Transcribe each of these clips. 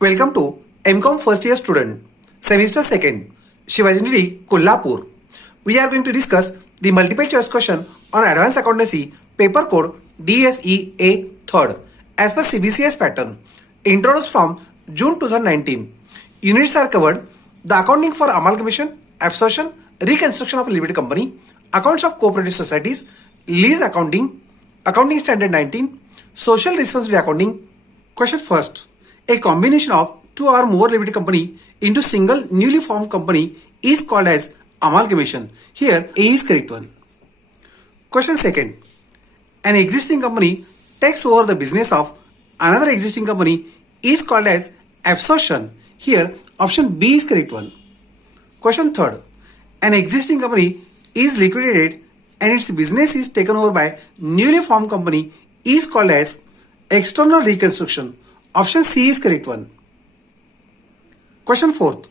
Welcome to MCOM first year student, semester 2nd, Shivajindri, Kolhapur. We are going to discuss the multiple choice question on advanced accountancy paper code DSEA 3rd as per CBCS pattern, introduced from June 2019. Units are covered: the accounting for amalgamation, absorption, reconstruction of a limited company, accounts of cooperative societies, lease accounting, accounting standard 19, social responsibility accounting. Question first. A combination of two or more limited company into single newly formed company is called as amalgamation. Here A is correct one. Question second. An existing company takes over the business of another existing company is called as absorption. Here option B is correct one. Question third. An existing company is liquidated and its business is taken over by newly formed company is called as external reconstruction. Option C is correct one. Question fourth.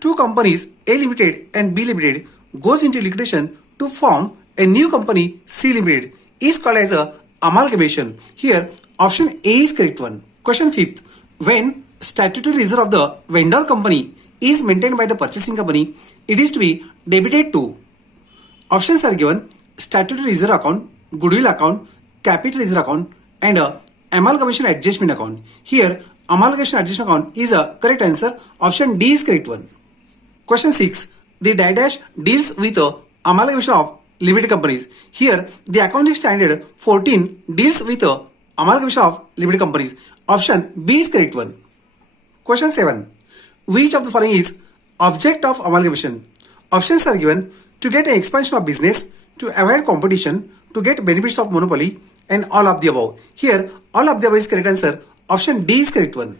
Two companies A Limited and B Limited goes into liquidation to form a new company C Limited is called as a amalgamation. Here option A is correct one. Question fifth. When statutory reserve of the vendor company is maintained by the purchasing company, it is to be debited to. Options are given: statutory reserve account, goodwill account, capital reserve account, and amalgamation adjustment account. Here amalgamation adjustment account is a correct answer. Option D is correct one. Question 6. The dash deals with amalgamation of limited companies. Here the accounting standard 14 deals with amalgamation of limited companies. Option B is correct one. Question 7. Which of the following is object of amalgamation? Options are given: to get an expansion of business, to avoid competition, to get benefits of monopoly, and all of the above. Here all of the above is correct answer. Option D is correct one.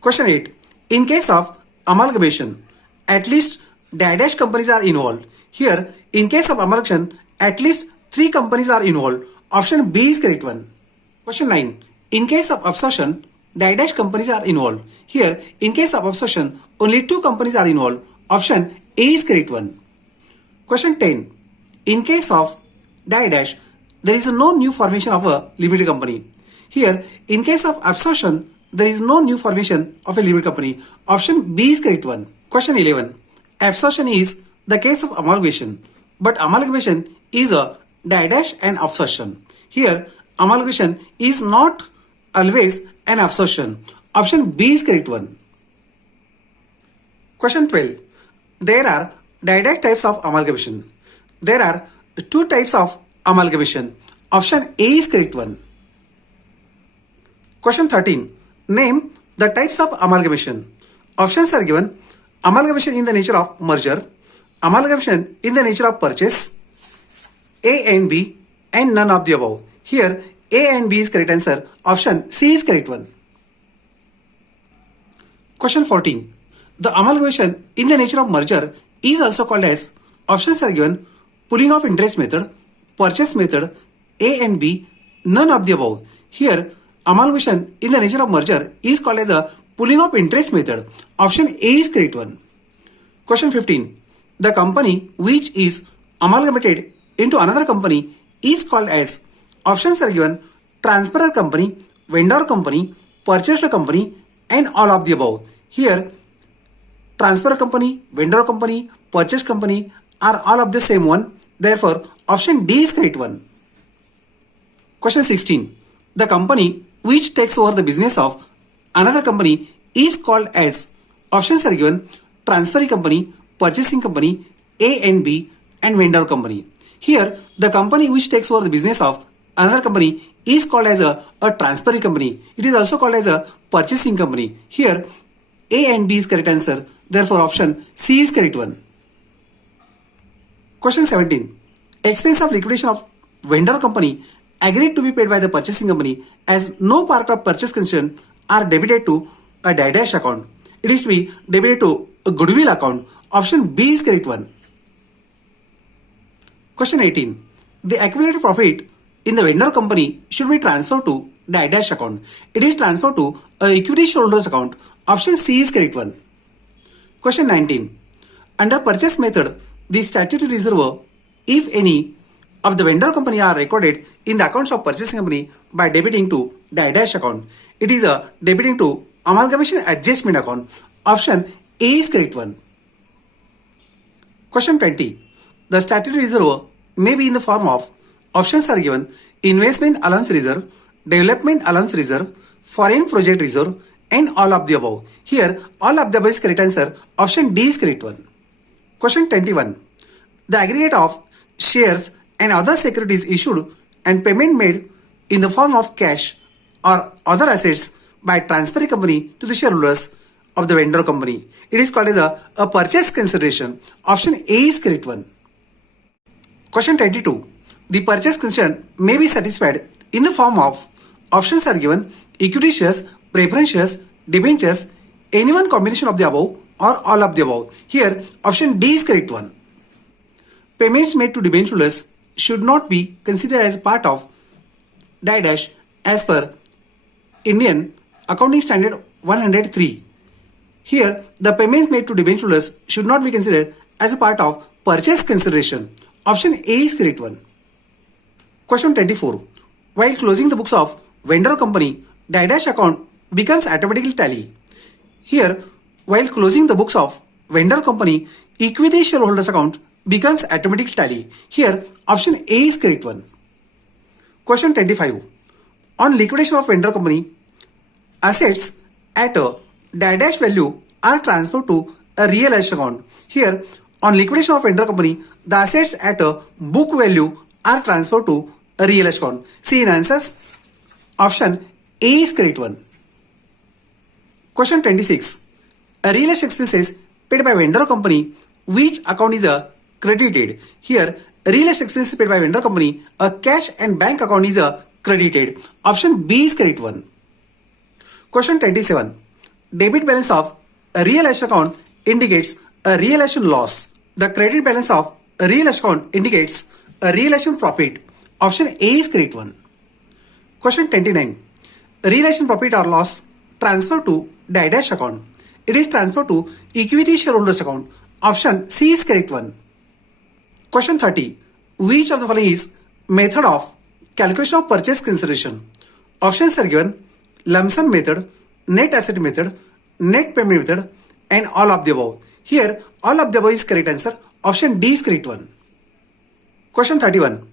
Question 8. In case of amalgamation, at least dash companies are involved. Here in case of amalgamation, at least 3 companies are involved. Option B is correct one. Question 9. In case of absorption, dash companies are involved. Here in case of absorption, only 2 companies are involved. Option A is correct one. Question 10. In case of dash, there is no new formation of a limited company. Here in case of absorption, there is no new formation of a limited company. Option B is correct one. Question 11. Absorption is the case of amalgamation, but amalgamation is a dash and absorption. Here amalgamation is not always an absorption. Option B is correct one. Question 12. There are dash types of amalgamation. There are 2 types of amalgamation. Option A is correct one. Question 13. Name the types of amalgamation. Options are given: amalgamation in the nature of merger, amalgamation in the nature of purchase, A and B, and none of the above. Here A and B is correct answer. Option C is correct one. Question 14. The amalgamation in the nature of merger is also called as, options are given: pooling of interest method, purchase method, A and B, none of the above. Here amalgamation in the nature of merger is called as a pooling of interest method. Option A is correct one. Question 15. The company which is amalgamated into another company is called as, options are given: transferor company, vendor company, purchaser company, and all of the above. Here transfer company, vendor company, purchase company are all of the same one. Therefore option D is correct one. Question 16. The company which takes over the business of another company is called as, options are given: transferring company, purchasing company, A and B, and vendor company. Here the company which takes over the business of another company is called as a transferring company. It is also called as a purchasing company. Here A and B is correct answer. Therefore option C is correct one. Question 17. Expense of liquidation of vendor company agreed to be paid by the purchasing company as no part of purchase consideration are debited to a dash account. It is to be debited to a goodwill account. Option B is correct one. Question 18. The accumulated profit in the vendor company should be transferred to dash account. It is transferred to a equity shareholders account. Option C is correct one. Question 19. Under purchase method, the statutory reserve, if any, of the vendor company are recorded in the accounts of purchasing company by debiting to dash account. It is a debiting to amalgamation adjustment account. Option A is correct one. Question 20. The statutory reserve may be in the form of options are given: investment allowance reserve, development allowance reserve, foreign project reserve, and all of the above. Here, all of the above is correct answer. Option D is correct one. Question 21. The aggregate of shares and other securities issued and payment made in the form of cash or other assets by transferring company to the shareholders of the vendor company. It is called as a purchase consideration. Option A is correct one. Question 22. The purchase consideration may be satisfied in the form of options are given: equity shares, preference shares, debentures, any one combination of the above or all of the above. Here, option D is correct one. Payments made to debenture holders should not be considered as part of dash as per Indian Accounting Standard 103. Here, the payments made to debenture holders should not be considered as a part of purchase consideration. Option A is correct one. Question 24. While closing the books of vendor company, dash account becomes automatically tally. Here, while closing the books of vendor company, equity shareholders account becomes automatically tally. Here, option A is correct one. Question 25. On liquidation of vendor company, assets at a dash value are transferred to a real estate account. Here, on liquidation of vendor company, the assets at a book value are transferred to a real estate account. See in answers, option A is correct one. Question 26. A real estate expenses paid by vendor company, which account is credited. Here, real estate expenses paid by vendor company, a cash and bank account is credited. Option B is correct one. Question 27. Debit balance of a real estate account indicates a real estate loss. The credit balance of a real estate account indicates a real estate profit. Option A is correct one. Question 29. Real estate profit or loss transferred to dash account. It is transferred to equity shareholders account. Option C is correct one. Question 30. Which of the following is method of calculation of purchase consideration? Options are given: lump sum method, net asset method, net payment method, and all of the above. Here, all of the above is correct answer. Option D is correct one. Question 31.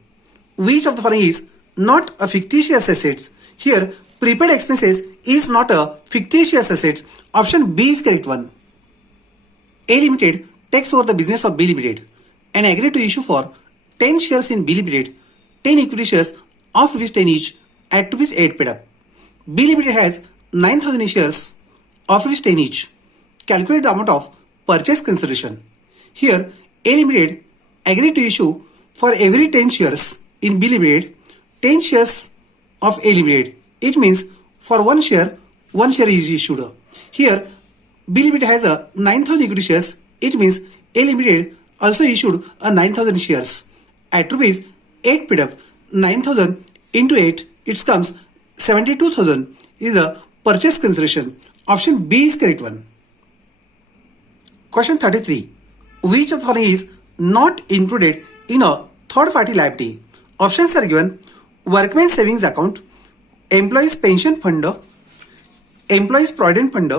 Which of the following is not a fictitious assets? Here, prepaid expenses is not a fictitious asset. Option B is correct one. A Limited takes over the business of B Limited and agreed to issue for 10 shares in B Limited, 10 equity shares of rupees 10 each at rupees 8 paid up. B Limited has 9,000 shares of rupees 10 each. Calculate the amount of purchase consideration. Here, A Limited agreed to issue for every 10 shares in B Limited, 10 shares of A Limited. It means for one share is issued. Here, B Limited has a 9,000 equity shares. It means A Limited also issued a 9,000 shares at rupees 8 paid up. 9,000 into 8, it comes 72,000 is a purchase consideration. Option B is correct one. Question 33. Which of the following is not included in a third party liability? Options are given: workmen's savings account, employees pension fund, employees provident fund,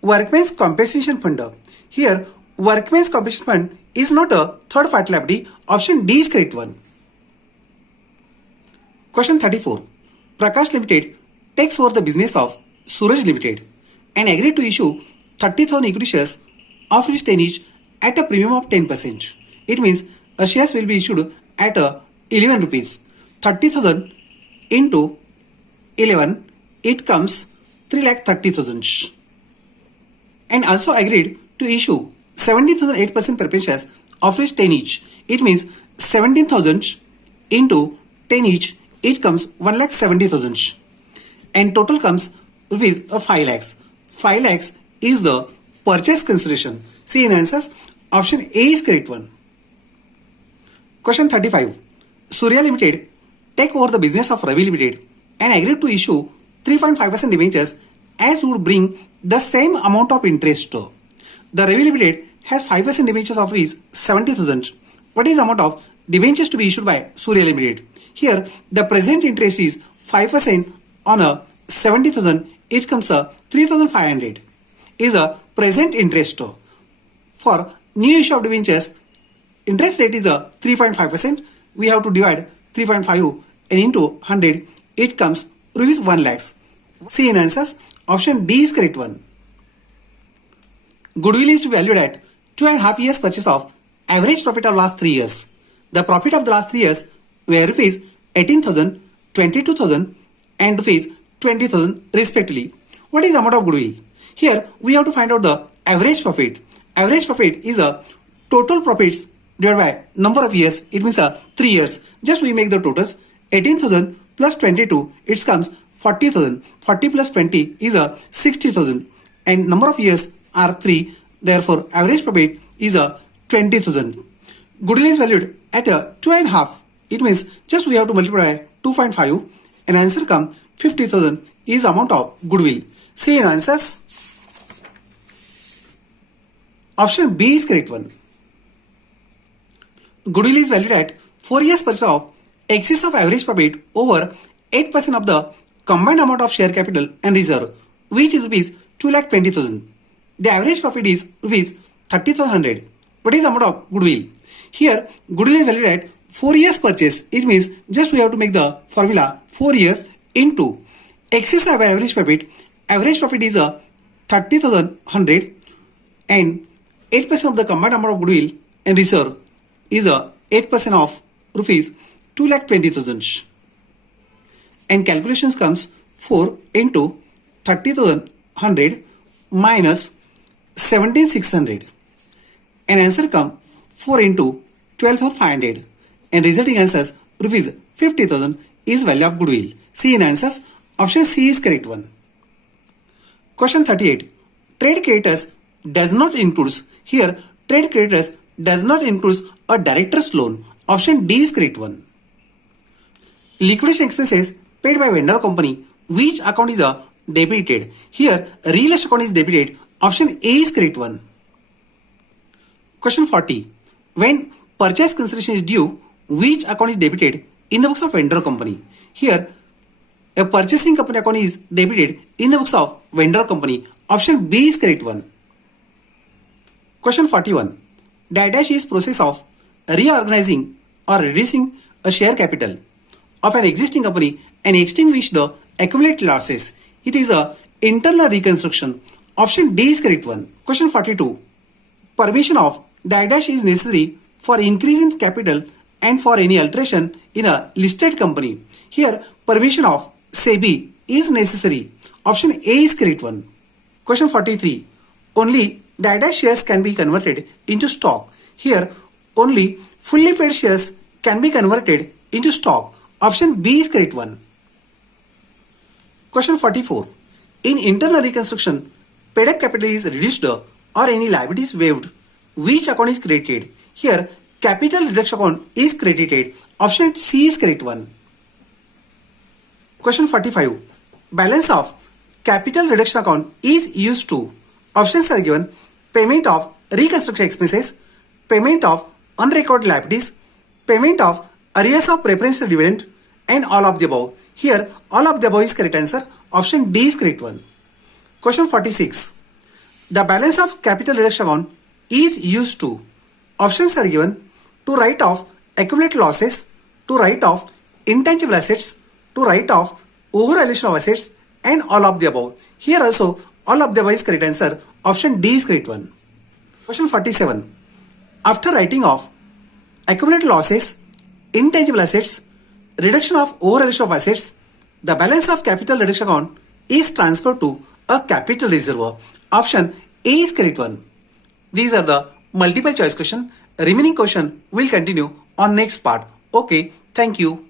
workmen's compensation fund. Here, workmen's compensation fund is not a third party liability. Option D is correct one. Question 34. Prakash Limited takes over the business of Suraj Limited and agreed to issue 30,000 equity shares of rupees 10 each at a premium of 10%. It means a shares will be issued at 11 rupees. 30,000 into 11, it comes 3,30,000. And also agreed to issue 17,008% preference shares of rupees 10 each. It means 17,000 into 10 each, it comes 1,70,000. And total comes rupees 5 lakhs. 5 lakhs is the purchase consideration. See in answers, option A is correct one. Question 35. Surya Limited take over the business of Ravi Limited and agreed to issue 3.5% debentures as would bring the same amount of interest. The Ravi Limited has 5% debentures of rupees 70,000. What is the amount of debentures to be issued by Surya Limited. Here, the present interest is 5% on a 70,000. It comes a 3,500. Is a present interest. For new issue of debentures, interest rate is a 3.5%. We have to divide 3.5 and into 100. It comes rupees 1 lakhs. See in answers. Option D is correct one. Goodwill is valued at 2.5 years purchase of average profit of last 3 years. The profit of the last 3 years were rupees 18,000, 22,000 and rupees 20,000 respectively. What is the amount of goodwill? Here we have to find out the average profit. Average profit is a total profits divided by number of years. It means 3 years. Just we make the totals. 18,000 plus 22, it comes 40,000. 40 plus 20 is 60,000. And number of years are 3. Therefore, average profit is 20,000. Goodwill is valued at 2.5. It means just we have to multiply 2.5 and answer comes 50,000 is amount of goodwill. See in answers. Option B is correct one. Goodwill is valued at 4 years purchase of excess of average profit over 8% of the combined amount of share capital and reserve, which is rupees 2,20,000. The average profit is rupees 30,100. What is the amount of goodwill? Here, goodwill is valued at 4 years purchase. It means just we have to make the formula 4 years into excess of average profit. Average profit is 30,100 and 8% of the combined amount of goodwill and reserve is 8% of rupees 2,20,000. And calculations comes 4 into 30,100 minus 17,600. And answer comes 4 into 12,500. And resulting answers rupees 50,000 is value of goodwill. See in answers. Option C is correct one. Question 38. Trade creditors does not includes. Here, trade creditors does not includes a director's loan. Option D is correct one. Liquidation expenses paid by vendor company. Which account is debited? Here, real estate account is debited. Option A is correct one. Question 40. When purchase consideration is due, which account is debited in the books of vendor company? Here, a purchasing company account is debited in the books of vendor company. Option B is correct one. Question 41. Dash is process of reorganizing or reducing a share capital of an existing company and extinguish the accumulated losses. It is a internal reconstruction. Option D is correct one. Question 42. Permission of dash is necessary for increasing capital and for any alteration in a listed company. Here, permission of SEBI is necessary. Option A is correct one. Question 43. Only dash shares can be converted into stock. Here, only fully paid shares can be converted into stock. Option B is correct one. Question 44. In internal reconstruction, paid up capital is reduced or any liability is waived. Which account is credited? Here, capital reduction account is credited. Option C is correct one. Question 45. Balance of capital reduction account is used to. Options are given: payment of reconstruction expenses, payment of unrecorded liabilities, payment of arrears of preferential dividend, and all of the above. Here, all of the above is correct answer. Option D is correct one. Question 46. The balance of capital reduction account is used to. Options are given: to write off accumulated losses, to write off intangible assets, to write off overvaluation of assets, and all of the above. Here also, all of the above is correct answer. Option D is correct one. Question 47. After writing off accumulated losses, intangible assets, reduction of overvaluation of assets, the balance of capital reduction account is transferred to a capital reserve. Option A is correct one. These are the multiple choice question. Remaining question will continue on next part. Okay, thank you.